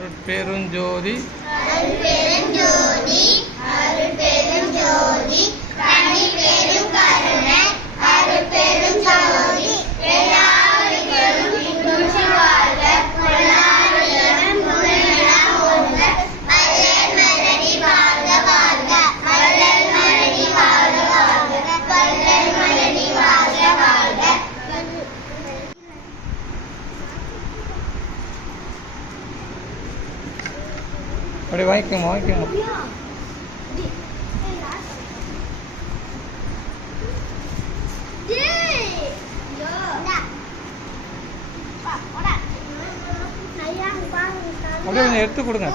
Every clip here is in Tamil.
அருட்பெருஞ்சோதி அப்படி வாங்கிக்கோங்க வாங்கிக்கோங்க அப்படியே கொஞ்சம் எடுத்து கொடுங்க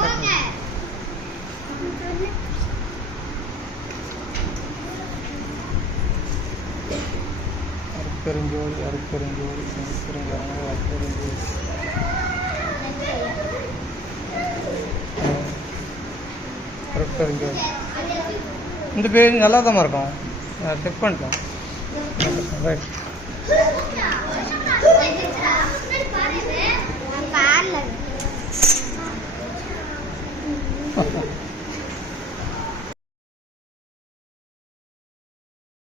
அருப்பெருஞ்சோடி அருப்பெருஞ்சோடி அருப்பெருஞ்சோடி அருப்பெருஞ்சோடி அருட்பெருஞ்சோதி அருட்பெருஞ்சோதி இந்த பேர் நல்லா தான் இருக்கும் செக் பண்ணிட்டோம். ரைட் கார்ல